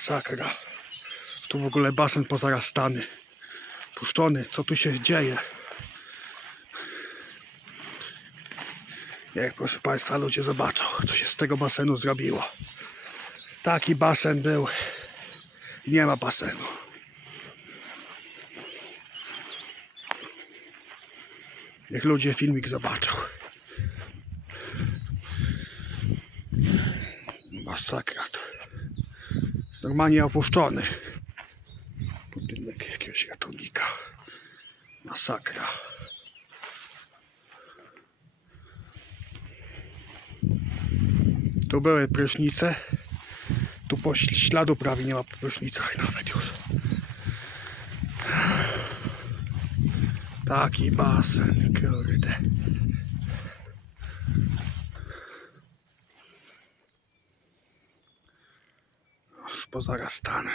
Masakra. Tu w ogóle basen pozarastany. Puszczony. Co tu się dzieje? Jak proszę Państwa ludzie zobaczą, co się z tego basenu zrobiło. Taki basen był nie ma basenu. Niech ludzie filmik zobaczą. Masakra to. Normalnie opuszczony. Budynek jakiegoś ratunika. Masakra. Tu były prysznice. Tu po śl- śladu prawie nie ma po prysznicach nawet już. Taki basen, kurde. Pozarastany.